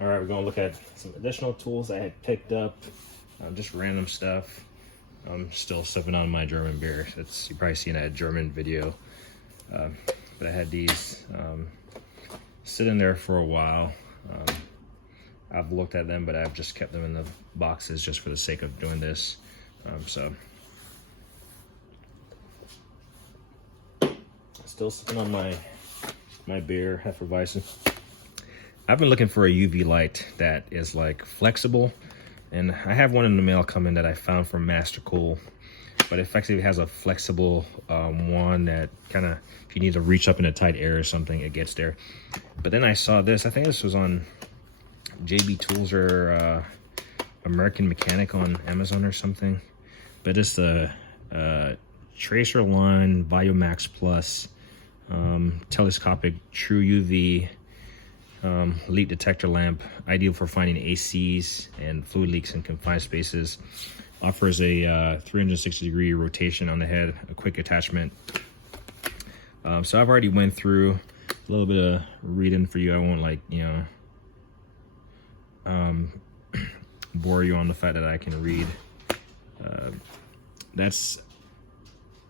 All right, we're gonna look at some additional tools I had picked up, just random stuff. I'm still sipping on my German beer. That's, you've probably seen that German video. But I had these sitting there for a while. I've looked at them, but I've just kept them in the boxes just for the sake of doing this. So still sipping on my beer, Hefeweizen. I've been looking for a UV light that is like flexible, and I have one in the mail coming that I found from Master Cool, but it effectively has a flexible one that kind of, if you need to reach up in a tight air or something, it gets there. But then I saw this, I think this was on JB Tools or American Mechanic on Amazon or something, but it's the Tracer Line ValueMax Plus telescopic true UV leak detector lamp, ideal for finding ACs and fluid leaks in confined spaces. Offers a 360-degree rotation on the head, a quick attachment. So I've already went through a little bit of reading for you. I won't, like, you know, bore you on the fact that I can read. That's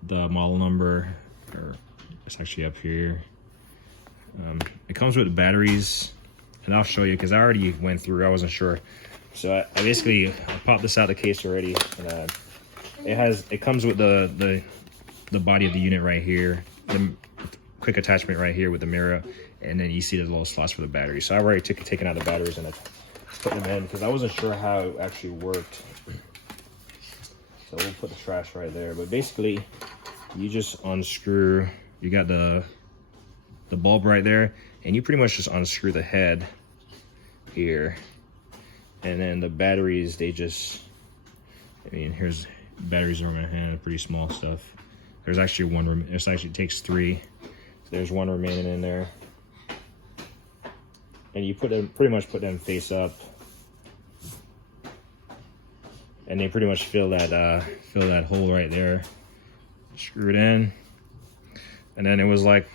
the model number, or it's actually up here. It comes with batteries, and I'll show you because I already went through. I wasn't sure, so I basically popped this out of the case already. And, it comes with the body of the unit right here, the quick attachment right here with the mirror, and then you see the little slots for the battery. So I've already taken out the batteries and I put them in because I wasn't sure how it actually worked. So we'll put the trash right there. But basically, you just unscrew. You got the bulb right there, and you pretty much just unscrew the head here, and then the batteries, they just, I mean, here's batteries are in my hand, pretty small stuff. There's actually one, it actually takes 3, so there's one remaining in there, and you pretty much put them face up, and they pretty much fill that hole right there. Screw it in, and then it was like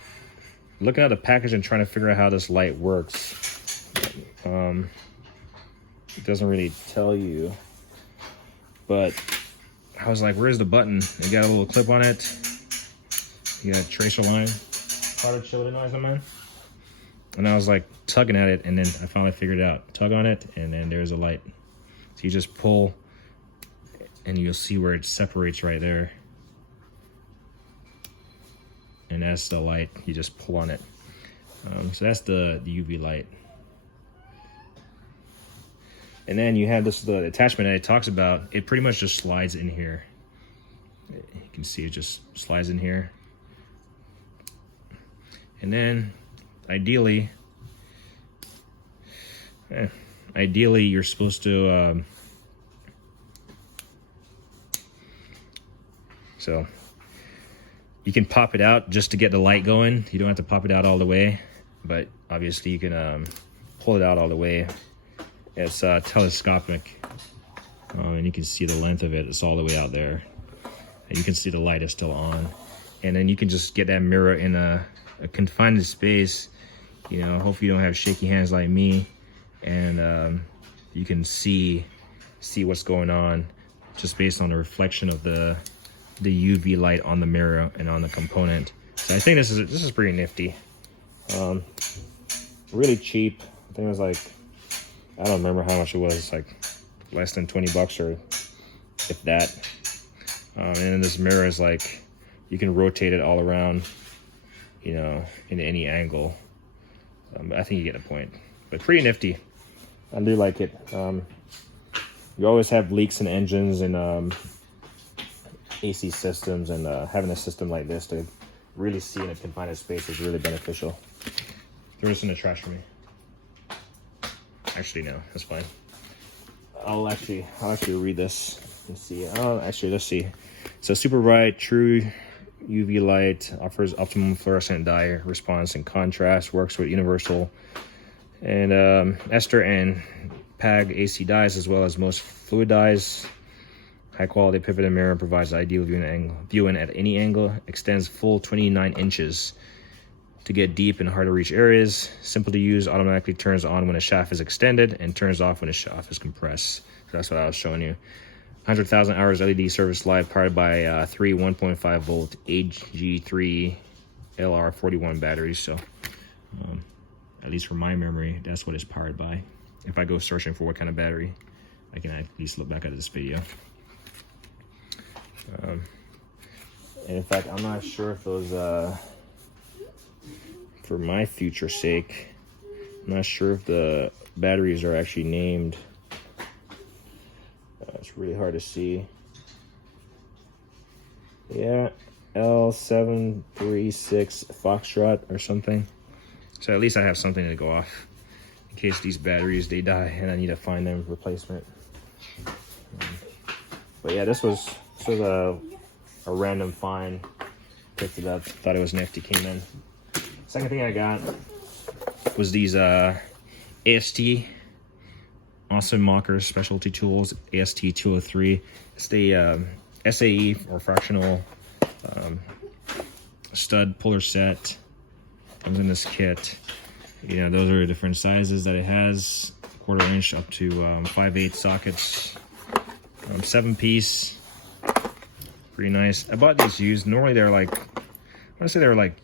looking at the package and trying to figure out how this light works. It doesn't really tell you, but I was like, where's the button? It got a little clip on it. You got a Tracer Line. Part of chilled noise, man. And I was like tugging at it, and then I finally figured it out. Tug on it, and then there's a light. So you just pull, and you'll see where it separates right there. And that's the light. You just pull on it. So that's the UV light. And then you have the attachment that it talks about. It pretty much just slides in here. You can see it just slides in here. And then ideally you're supposed to so you can pop it out just to get the light going. You don't have to pop it out all the way, but obviously you can pull it out all the way. It's telescopic, and you can see the length of it. It's all the way out there, and you can see the light is still on. And then you can just get that mirror in a confined space. You know, hopefully you don't have shaky hands like me, and you can see what's going on just based on the reflection of the UV light on the mirror and on the component. So I think this is pretty nifty. Really cheap. I think it was like, I don't remember how much it was. It's like less than 20 bucks or if that. And then this mirror is like, you can rotate it all around, you know, in any angle. I think you get the point. But pretty nifty. I do like it. You always have leaks in engines and AC systems, and having a system like this to really see in a confined space is really beneficial. Throw this in the trash for me. Actually, no, that's fine. I'll actually read this and see. Actually, let's see. So, super bright, true UV light, offers optimum fluorescent dye response and contrast, works with universal and ester and PAG AC dyes, as well as most fluid dyes. High quality pivoted mirror, provides ideal viewing at any angle, extends full 29 inches. to get deep in hard to reach areas. Simple to use, automatically turns on when a shaft is extended and turns off when a shaft is compressed. So that's what I was showing you. 100,000 hours LED service life, powered by 3 1.5 volt AG3 LR41 batteries. So at least for my memory, that's what it's powered by. If I go searching for what kind of battery, I can at least look back at this video. And in fact, I'm not sure if those, for my future sake, I'm not sure if the batteries are actually named. It's really hard to see. Yeah, L736 Foxtrot or something. So at least I have something to go off in case these batteries, they die and I need to find them replacement. But yeah, this was a random find. Picked it up, thought it was nifty, came in. Second thing I got was these AST Austin Mocker Specialty Tools AST 203. It's the SAE or fractional stud puller set. Comes in this kit. You know, those are different sizes that it has. 1/4 inch up to 5/8 sockets. 7-piece. Pretty nice. I bought these used. Normally they're like, I want to say they were like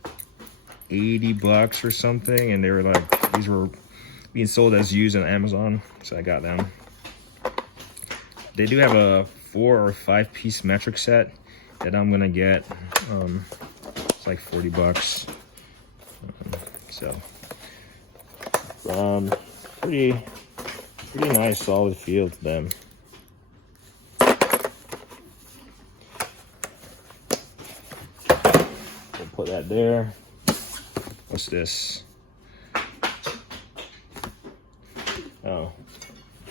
80 bucks or something, and they were like, these were being sold as used on Amazon, so I got them. They do have a 4 or 5-piece metric set that I'm gonna get. It's like 40 bucks. Pretty nice, solid feel to them. We'll put that there. What's this? Oh,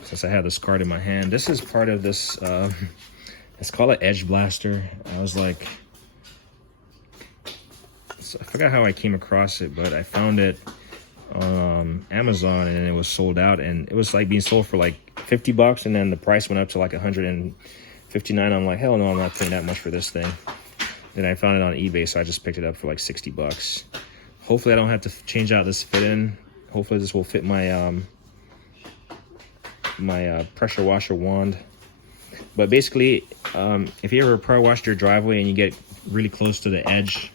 since I have this card in my hand, this is part of this. It's called an Edge Blaster. I was like, I forgot how I came across it, but I found it on Amazon and it was sold out, and it was like being sold for like 50 bucks, and then the price went up to like 159. I'm like, hell no, I'm not paying that much for this thing. Then I found it on eBay, so I just picked it up for like 60 bucks. Hopefully I don't have to change out this fit in. Hopefully this will fit my my pressure washer wand. But basically, if you ever power washed your driveway and you get really close to the edge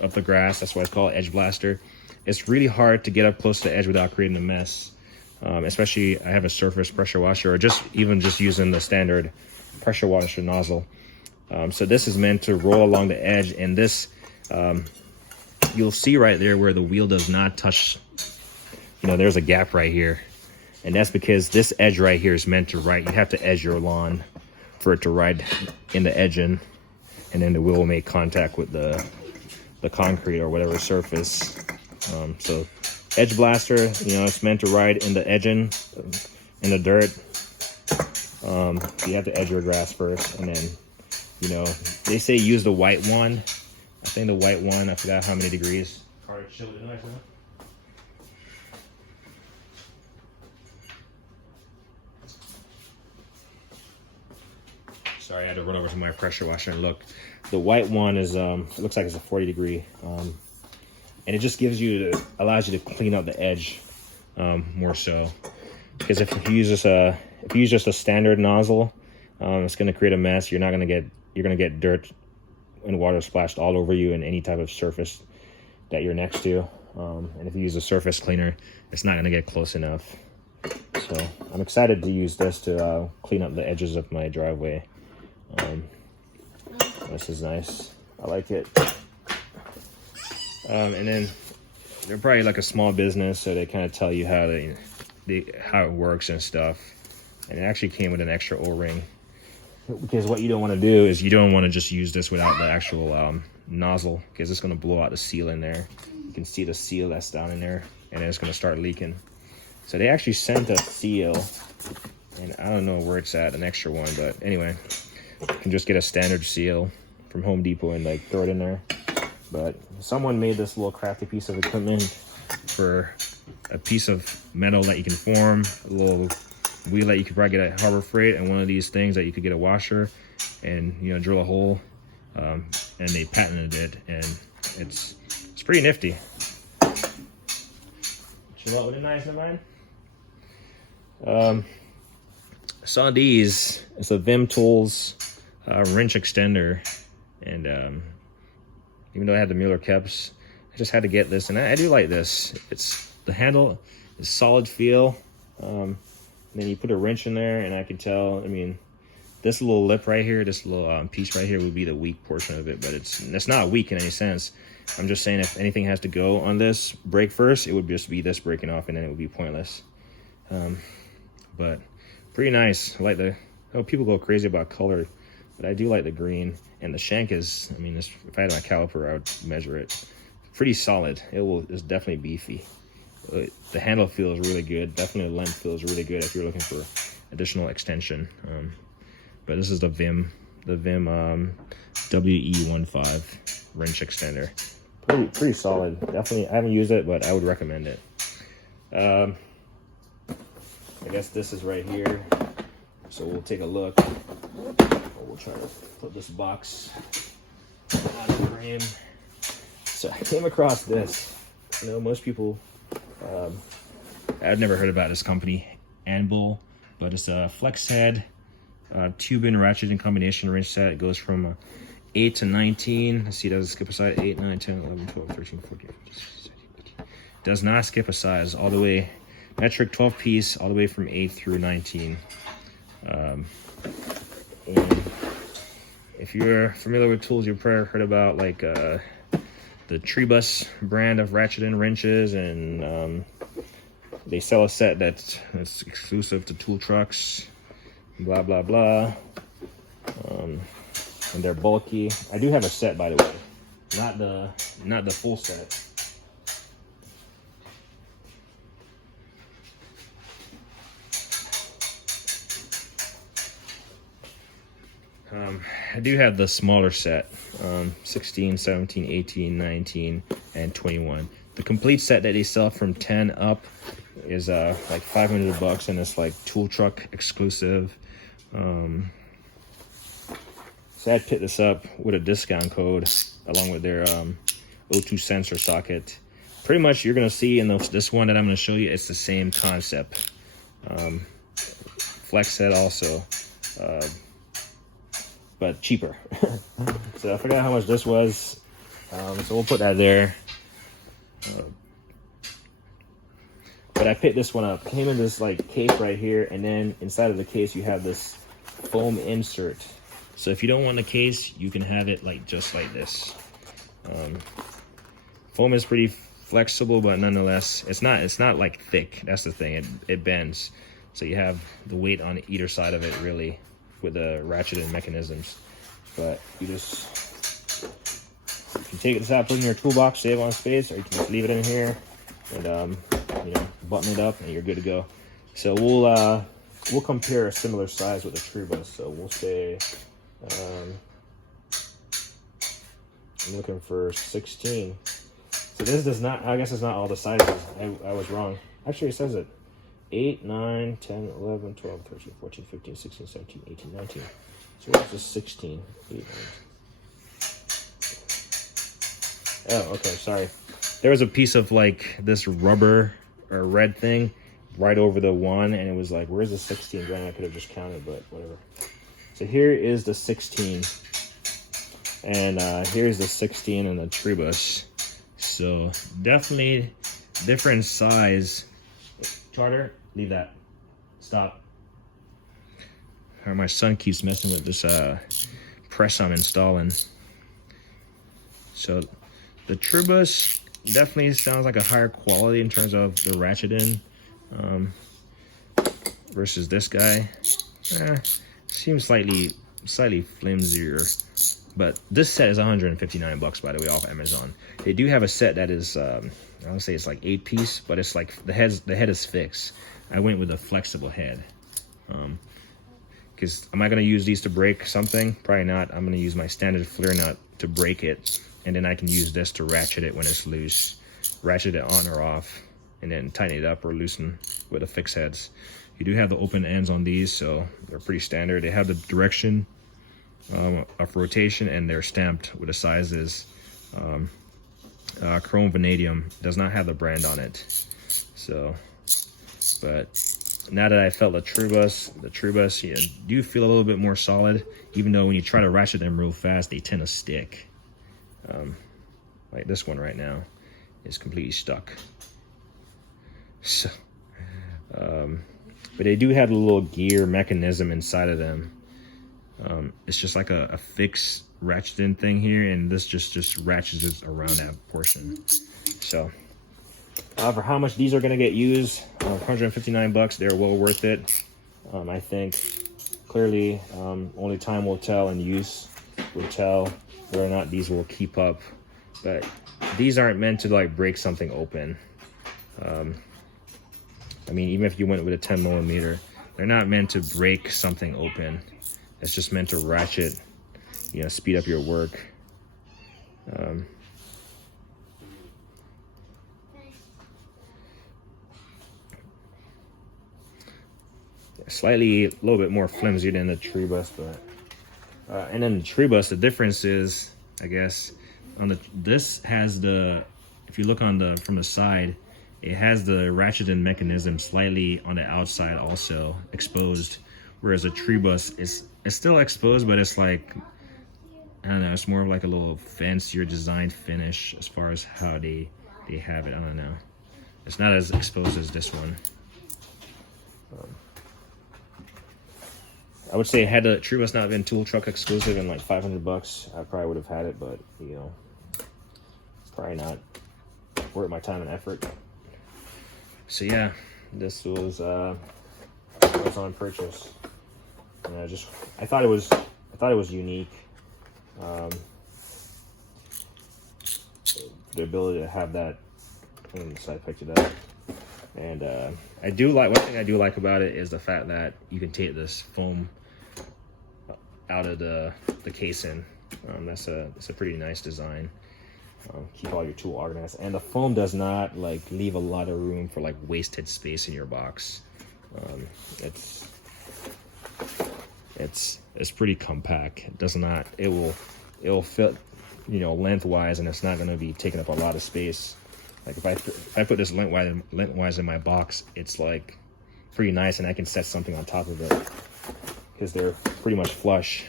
of the grass, that's why it's called Edge Blaster. It's really hard to get up close to the edge without creating a mess. Especially I have a surface pressure washer, or just using the standard pressure washer nozzle. So this is meant to roll along the edge, and this you'll see right there where the wheel does not touch. You know, there's a gap right here, and that's because this edge right here is meant to ride. You have to edge your lawn for it to ride in the edging, and then the wheel will make contact with the concrete or whatever surface. So Edge Blaster, you know, it's meant to ride in the edging, in the dirt. You have to edge your grass first, and then, you know, they say use the white one. I think the white one, I forgot how many degrees. Sorry, I had to run over to my pressure washer and look. The white one is, it looks like it's a 40 degree. And it just allows you to clean up the edge more so. Because if you use just a standard nozzle, it's going to create a mess. You're going to get dirt and water splashed all over you in any type of surface that you're next to. And if you use a surface cleaner, it's not going to get close enough. So I'm excited to use this to clean up the edges of my driveway. This is nice. I like it. And then they're probably like a small business, so they kind of tell you how it works and stuff. And it actually came with an extra O-ring, because what you don't want to do is you don't want to just use this without the actual nozzle, because it's going to blow out the seal in there. You can see the seal that's down in there, and then it's going to start leaking. So they actually sent a seal, and I don't know where it's at, an extra one, but anyway, you can just get a standard seal from Home Depot and like throw it in there. But someone made this little crafty piece of equipment for a piece of metal that you can form, a little wheel that you could probably get at Harbor Freight, and one of these things that you could get a washer and, you know, drill a hole. And they patented it, and it's pretty nifty. You know what would be nice of mine? Saw these. It's a Vim Tools wrench extender, and even though I had the Mueller Keps, I just had to get this, and I do like this. It's the handle is solid feel. And then you put a wrench in there, and I can tell. I mean, this little lip right here, this little piece right here, would be the weak portion of it, but it's not weak in any sense. I'm just saying if anything has to go on this break first, it would just be this breaking off, and then it would be pointless. But pretty nice. I like the, oh, people go crazy about color, but I do like the green. And the shank is, I mean, if I had my caliper, I would measure it. Pretty solid. It's definitely beefy. The handle feels really good. Definitely the length feels really good if you're looking for additional extension. But this is the Vim WE15 wrench extender. Pretty solid. Definitely, I haven't used it, but I would recommend it. I guess this is right here. So we'll take a look. We'll try to put this box on the frame. So I came across this. You know, most people, I've never heard about this company, Anvil, but it's a flex head, tube and ratchet and combination wrench set. It goes from 8 to 19. Let's see, does it skip a size? 8, 9, 10, 11, 12, 13, 14, 15, 16, 17, 18. Does not skip a size, all the way, metric 12 piece, all the way from 8 through 19. And if you're familiar with tools, you've probably heard about like the Trebus brand of ratchet and wrenches, and they sell a set that's exclusive to tool trucks, blah blah blah. And they're bulky. I do have a set, by the way, not the full set. I do have the smaller set, 16, 17, 18, 19, and 21. The complete set that they sell from 10 up is like $500, and it's like tool truck exclusive. So I picked this up with a discount code along with their O2 sensor socket. Pretty much you're gonna see in this one that I'm gonna show you, it's the same concept. Flex head also, but cheaper. So I forgot how much this was, so we'll put that there. But I picked this one up. It came in this like case right here, and then inside of the case you have this foam insert. So if you don't want the case, you can have it like just like this. Foam is pretty flexible, but nonetheless, it's not like thick. That's the thing. It bends, so you have the weight on either side of it really with the ratcheted mechanisms. But you can take this out, put it in your toolbox, save on space, or you can just leave it in here and you know, button it up, and you're good to go. So we'll compare a similar size with the Trebus. So we'll say I'm looking for 16. So this does not, I guess it's not all the sizes. I was wrong. Actually, it says it. 8, 9, 10, 11, 12, 13, 14, 15, 16, 17, 18, 19. So it's just 16. 8, 9. Oh, okay, sorry. There was a piece of like this rubber or red thing right over the 1, and it was like, where's the 16? Granted, I could have just counted, but whatever. So here is the 16, and here's the 16 in the Trebus. So definitely different size. Charter, leave that. Stop. Or my son keeps messing with this press I'm installing. So the Trebus definitely sounds like a higher quality in terms of the ratcheting versus this guy. Seems slightly flimsier, but this set is $159, by the way, off Amazon. They do have a set that is I would say it's like 8 piece, but it's like the head is fixed. I went with a flexible head because am I going to use these to break something? Probably not. I'm going to use my standard flare nut to break it, and then I can use this to ratchet it when it's loose, ratchet it on or off, and then tighten it up or loosen with the fixed heads. You do have the open ends on these, so they're pretty standard. They have the direction of rotation, and they're stamped with the sizes. Chrome vanadium, does not have the brand on it. So, but now that I felt the true bus, you do feel a little bit more solid, even though when you try to ratchet them real fast, they tend to stick. Like this one right now is completely stuck. So, but they do have a little gear mechanism inside of them. It's just like a fixed ratcheting thing here, and this just ratchets it around that portion. So, for how much these are gonna get used, 159 bucks, they're well worth it. I think clearly only time will tell, and use will tell whether or not these will keep up. But these aren't meant to like break something open. I mean, even if you went with a 10 millimeter, they're not meant to break something open. It's just meant to ratchet, you know, speed up your work. Slightly a little bit more flimsy than the tree bus, but and then the tree bus, the difference is, I guess, on the this has the, if you look on the from the side, it has the ratcheting mechanism slightly on the outside also exposed, whereas a tree bus is still exposed, but it's like, I don't know, it's more of like a little fancier design finish as far as how they have it. I don't know, it's not as exposed as this one. I would say had the tree bus not been tool truck exclusive and like 500 bucks, I probably would have had it, but you know, it's probably not worth my time and effort. So yeah, this was on purchase. And I thought it was unique. The ability to have that, so I picked it up. And I do like, one thing I do like about it is the fact that you can take this foam out of the casing. That's a pretty nice design. Keep all your tool organized, and the foam does not like leave a lot of room for like wasted space in your box. It's pretty compact. It does not, it will fit, you know, lengthwise, and it's not going to be taking up a lot of space. Like if I put this lengthwise in my box, it's like pretty nice, and I can set something on top of it because they're pretty much flush.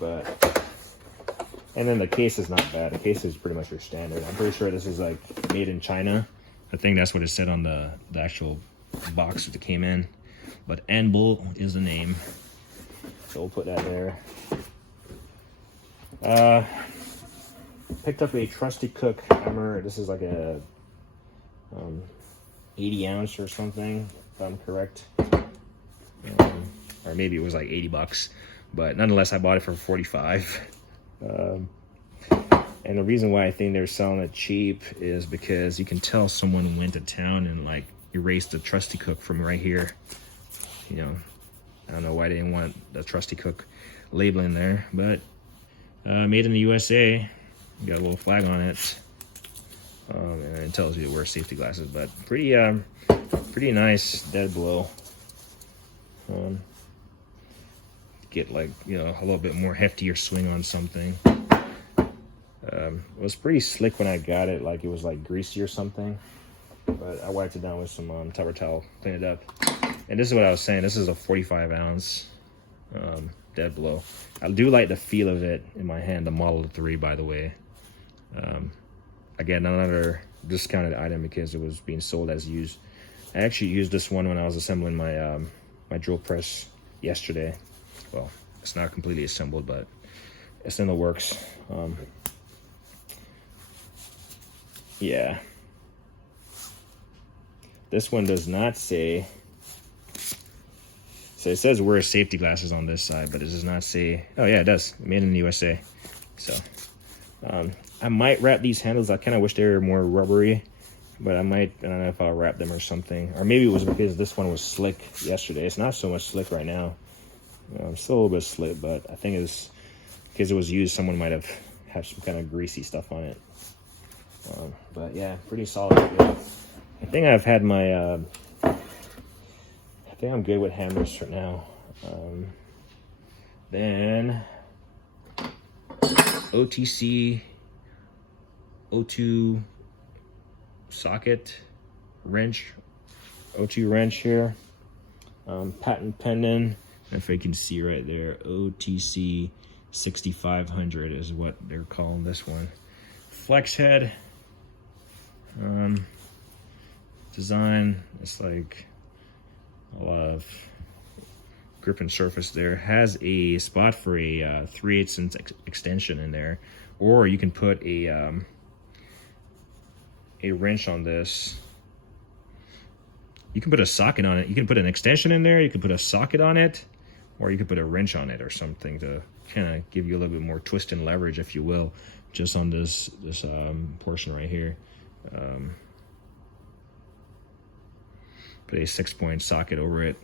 But, and then the case is not bad. The case is pretty much your standard. I'm pretty sure this is like made in China. I think that's what it said on the actual box that it came in. But Anbull is the name, so we'll put that there. Picked up a Trusty Cook hammer. This is like a 80 ounce or something, if I'm correct. Or maybe it was like 80 bucks, but nonetheless, I bought it for 45. And the reason why I think they're selling it cheap is because you can tell someone went to town and like erased the Trusty Cook from right here. You know, I don't know why they didn't want the Trusty Cook labeling there, but made in the USA. Got a little flag on it, and it tells you to wear safety glasses. But pretty nice dead blow. Get like, you know, a little bit more heftier swing on something. It was pretty slick when I got it, like it was like greasy or something. But I wiped it down with some Tupper towel, cleaned it up. And this is what I was saying. This is a 45 ounce dead blow. I do like the feel of it in my hand. The Model 3, by the way. Again, another discounted item because it was being sold as used. I actually used this one when I was assembling my my drill press yesterday. Well, it's not completely assembled, but it's in the works. Yeah. This one does not say. So it says wear safety glasses on this side, but it does not say. Oh yeah, it does. Made in the USA. So I might wrap these handles. I kind of wish they were more rubbery, but I don't know if I'll wrap them or something. Or maybe it was because this one was slick yesterday. It's not so much slick right now. Still a little bit slick, but I think it's because it was used. Someone might have had some kind of greasy stuff on it. But yeah, pretty solid. I think I've had my. I think I'm good with hammers for now. Then OTC O2 socket. wrench, O2 wrench here, patent pending. If you can see right there, OTC 6500 is what they're calling this one. Flex head. Design, it's like a lot of grip and surface there. Has a spot for a 3/8 inch extension in there, or you can put a wrench on this. You can put a socket on it. You can put an extension in there. You can put a socket on it, or you could put a wrench on it or something to kind of give you a little bit more twist and leverage, if you will, just on this portion right here. Put a 6-point socket over it,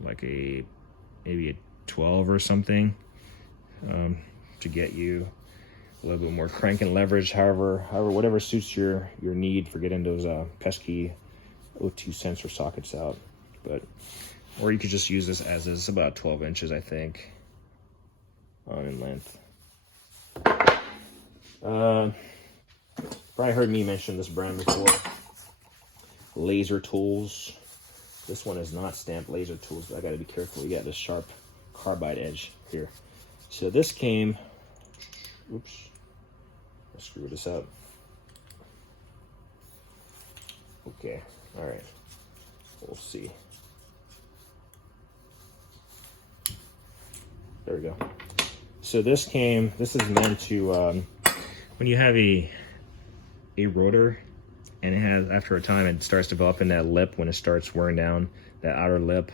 like maybe a 12 or something, to get you a little bit more crank and leverage. However, whatever suits your need for getting those pesky O2 sensor sockets out. But or you could just use this as is. About 12 inches, I think, in length. Probably heard me mention this brand before. Laser Tools. This one is not stamped Laser Tools, but I got to be careful. You got this sharp carbide edge here. So this came. Oops. I'll screw this up. Okay. All right. We'll see. There we go. So this is meant to, when you have a rotor, and it has, after a time, it starts developing that lip when it starts wearing down, that outer lip.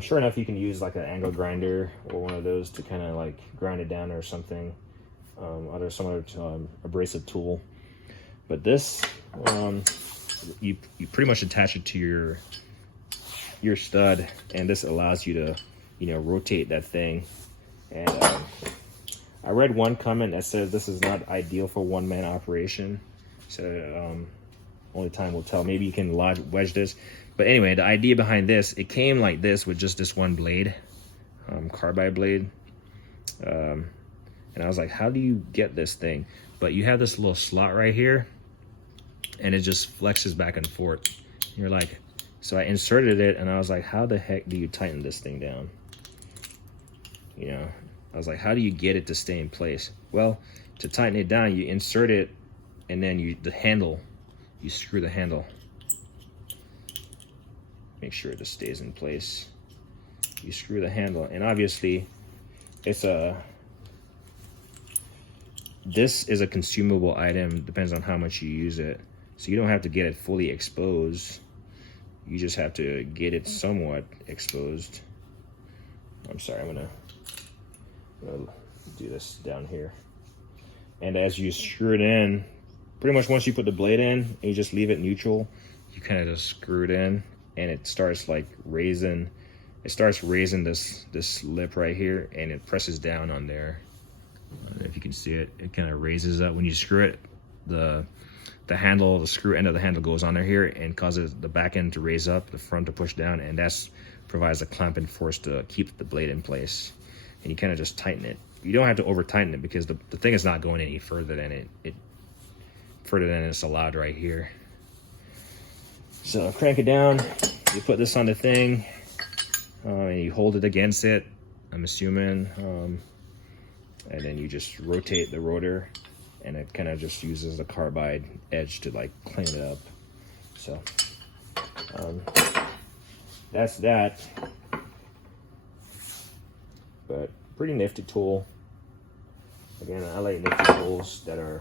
Sure enough, you can use like an angle grinder or one of those to kind of like grind it down or something, some other abrasive tool. But this, you pretty much attach it to your stud, and this allows you to, rotate that thing. And I read one comment that says this is not ideal for one-man operation. So only time will tell. Maybe you can wedge this. But anyway, the idea behind this, it came like this with just this one blade, carbide blade. And I was like, how do you get this thing? But you have this little slot right here, and it just flexes back and forth. And you're like, so I inserted it, and I was like, how the heck do you tighten this thing down? I was like, how do you get it to stay in place? Well, to tighten it down, you insert it, and then you screw the handle. Make sure it just stays in place. You screw the handle, and obviously, this is a consumable item. Depends on how much you use it. So you don't have to get it fully exposed. You just have to get it somewhat exposed. I'm sorry, I'm gonna do this down here. And as you screw it in, pretty much once you put the blade in and you just leave it neutral, you kind of just screw it in, and it starts like raising. It starts raising this lip right here, and it presses down on there. I don't know if you can see it. It kind of raises up when you screw it. The handle, the screw end of the handle goes on there here and causes the back end to raise up, the front to push down, and that's provides a clamping force to keep the blade in place. And you kind of just tighten it. You don't have to over tighten it because the thing is not going any further than further than it's allowed right here. So crank it down. You put this on the thing, and you hold it against it, I'm assuming, and then you just rotate the rotor, and it kind of just uses the carbide edge to like clean it up. So that's that. But pretty nifty tool. Again, I like nifty tools that are,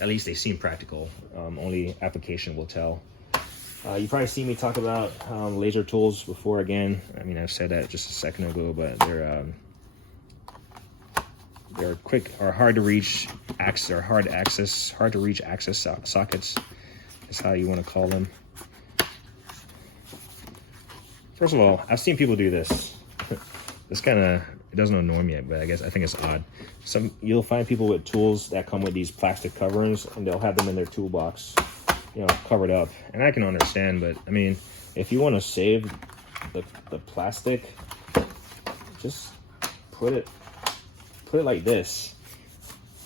at least they seem practical. Only application will tell. You've probably seen me talk about laser tools before. Again, I mean, I've said that just a second ago, but they're quick or hard to reach hard to reach access sockets is how you want to call them. First of all, I've seen people do this. This kind of, it doesn't annoy me, but I think it's odd. You'll find people with tools that come with these plastic coverings, and they'll have them in their toolbox, covered up. And I can understand, but I mean, if you want to save the plastic, just put it like this,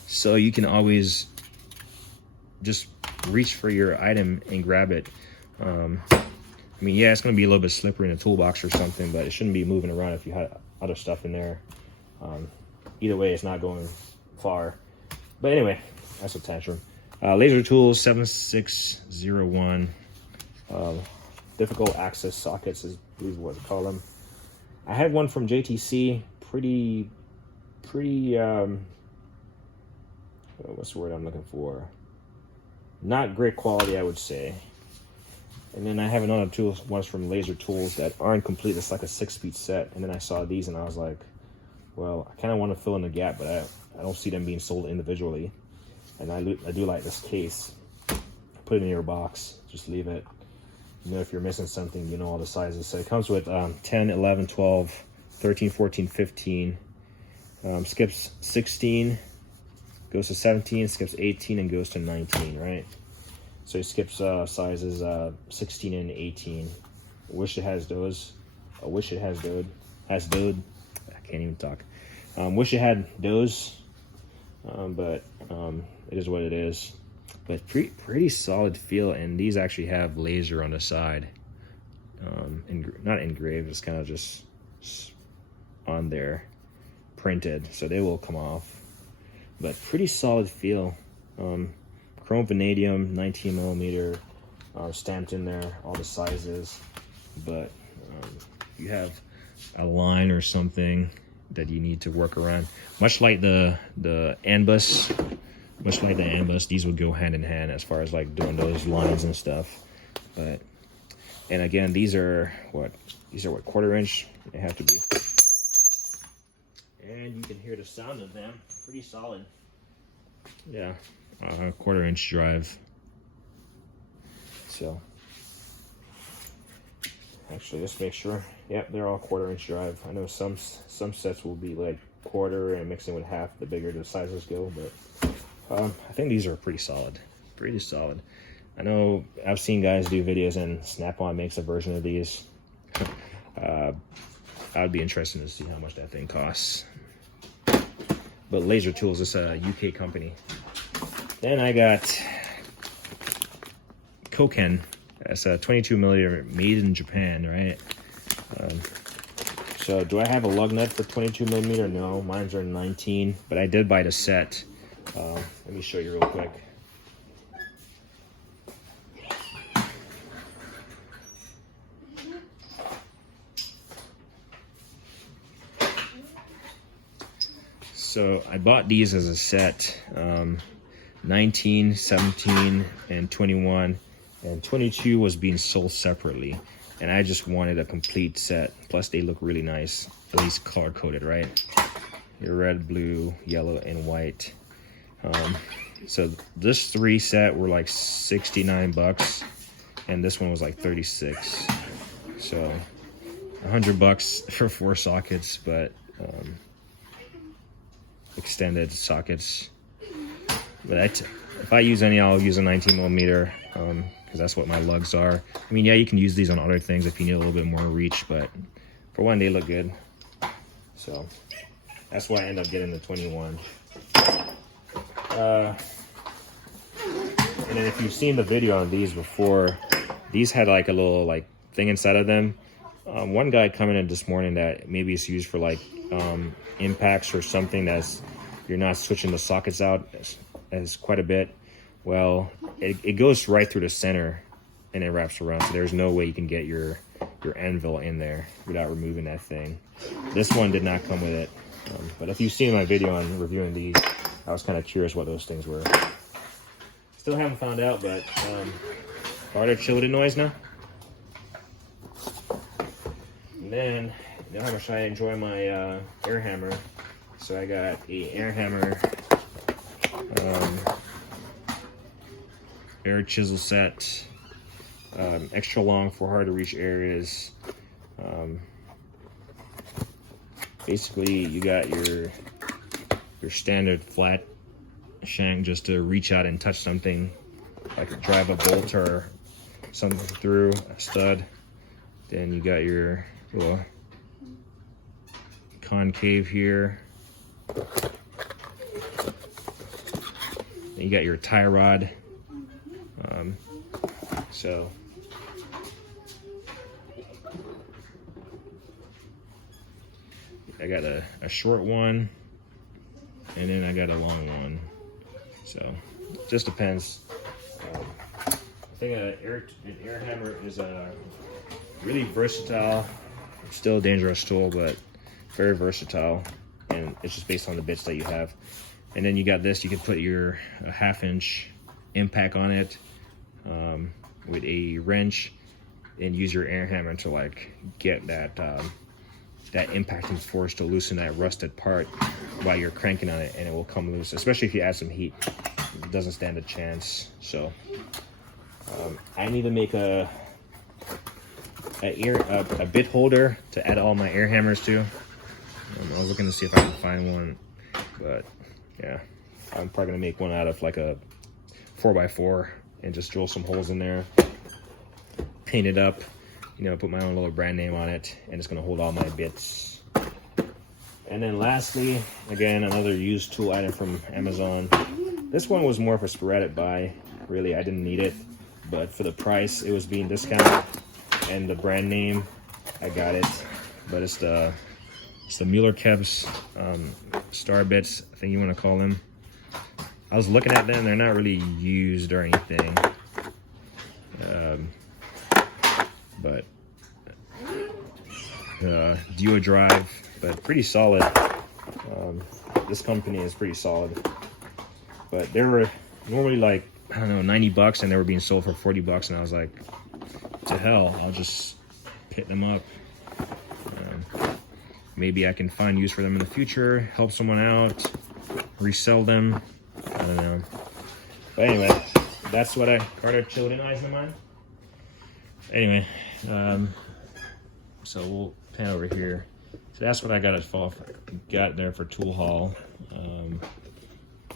so you can always just reach for your item and grab it I mean, yeah, it's going to be a little bit slippery in a toolbox or something, but it shouldn't be moving around if you had other stuff in there. Either way, it's not going far. But anyway, that's a tantrum. Laser Tools 7601. Difficult access sockets is what they call them. I had one from JTC. Pretty. What's the word I'm looking for? Not great quality, I would say. And then I have another tool, ones from Laser Tools that aren't complete. It's like a 6-piece set. And then I saw these and I was like, well, I kind of want to fill in the gap, but I don't see them being sold individually. And I do like this case. Put it in your box. Just leave it. You know, if you're missing something, you know all the sizes. So it comes with 10, 11, 12, 13, 14, 15. Skips 16, goes to 17, skips 18, and goes to 19, right? So it skips sizes 16 and 18. I wish it has those. I wish it has those. I can't even talk. Wish it had those, but it is what it is. But pretty solid feel, and these actually have laser on the side. Not engraved, it's kind of just on there, printed, so they will come off. But pretty solid feel. Chrome vanadium, 19 millimeter, stamped in there, all the sizes. But you have a line or something that you need to work around, much like the ANBUS. Much like the ANBUS, these would go hand in hand as far as like doing those lines and stuff. But, and again, these are what 1/4 inch. They have to be. And you can hear the sound of them. Pretty solid. Yeah, 1/4 inch drive. So, actually, let's make sure. Yep, they're all 1/4 inch drive. I know some sets will be like 1/4 and mixing with half the bigger the sizes go, but I think these are pretty solid. Pretty solid. I know I've seen guys do videos and Snap-on makes a version of these. I'd be interested to see how much that thing costs. But Laser Tools is a UK company. Then I got Koken. That's a 22 millimeter made in Japan, right? So do I have a lug nut for 22 millimeter? No, mine's are 19, but I did buy the set. Let me show you real quick. So I bought these as a set, 19, 17, and 21, and 22 was being sold separately, and I just wanted a complete set. Plus they look really nice, at least color coded, right? Your red, blue, yellow, and white. So this 3 set were like 69 bucks, and this one was like 36. So $100 for 4 sockets, but extended sockets. But if I use any, I'll use a 19 millimeter, because that's what my lugs are. I mean, yeah, you can use these on other things if you need a little bit more reach, but for one, they look good. So that's why I end up getting the 21. And then if you've seen the video on these before, these had like a little like thing inside of them. One guy commented this morning that maybe it's used for like impacts or something, that's you're not switching the sockets out as quite a bit. Well, it goes right through the center and it wraps around, so there's no way you can get your anvil in there without removing that thing. This one did not come with it, but if you've seen my video on reviewing these, I was kind of curious what those things were. Still haven't found out, but harder chill the noise now. And then, you know how much I enjoy my air hammer, so I got a air hammer air chisel set, extra long for hard to reach areas. Basically, you got your standard flat shank just to reach out and touch something, like drive a bolt or something through a stud. Then you got your little concave here. Then you got your tie rod. So got a short one, and then I got a long one. So just depends. I think an air hammer is a really versatile, still a dangerous tool, but very versatile, and it's just based on the bits that you have. And then you got this, you can put your 1/2" impact on it with a wrench and use your air hammer to like get that that impacting force to loosen that rusted part while you're cranking on it, and it will come loose, especially if you add some heat. It doesn't stand a chance. So I need to make a bit holder to add all my air hammers to. I was looking to see if I can find one, but yeah, I'm probably gonna make one out of like a 4x4 and just drill some holes in there, paint it up, you know, put my own little brand name on it, and it's gonna hold all my bits. And then lastly, again, another used tool item from Amazon. This one was more of a sporadic buy. Really, I didn't need it, but for the price, it was being discounted, and the brand name, I got it. But it's the Mueller-Kebs star bits, I think you want to call them. I was looking at them, they're not really used or anything. But dual drive, but pretty solid. This company is pretty solid. But they were normally like, I don't know, 90 bucks, and they were being sold for 40 bucks, and I was like, to hell, I'll just pick them up. Maybe I can find use for them in the future, help someone out, resell them. I don't know. But anyway, that's what Carter chilled in eyes in mine. Anyway, so we'll pan over here. So that's what I got there for tool haul.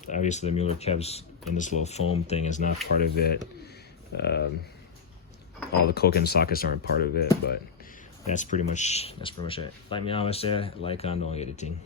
Obviously the Mueller-Kebs and this little foam thing is not part of it. All the Koken sockets aren't part of it, but that's pretty much it. Like me always say, like on no editing.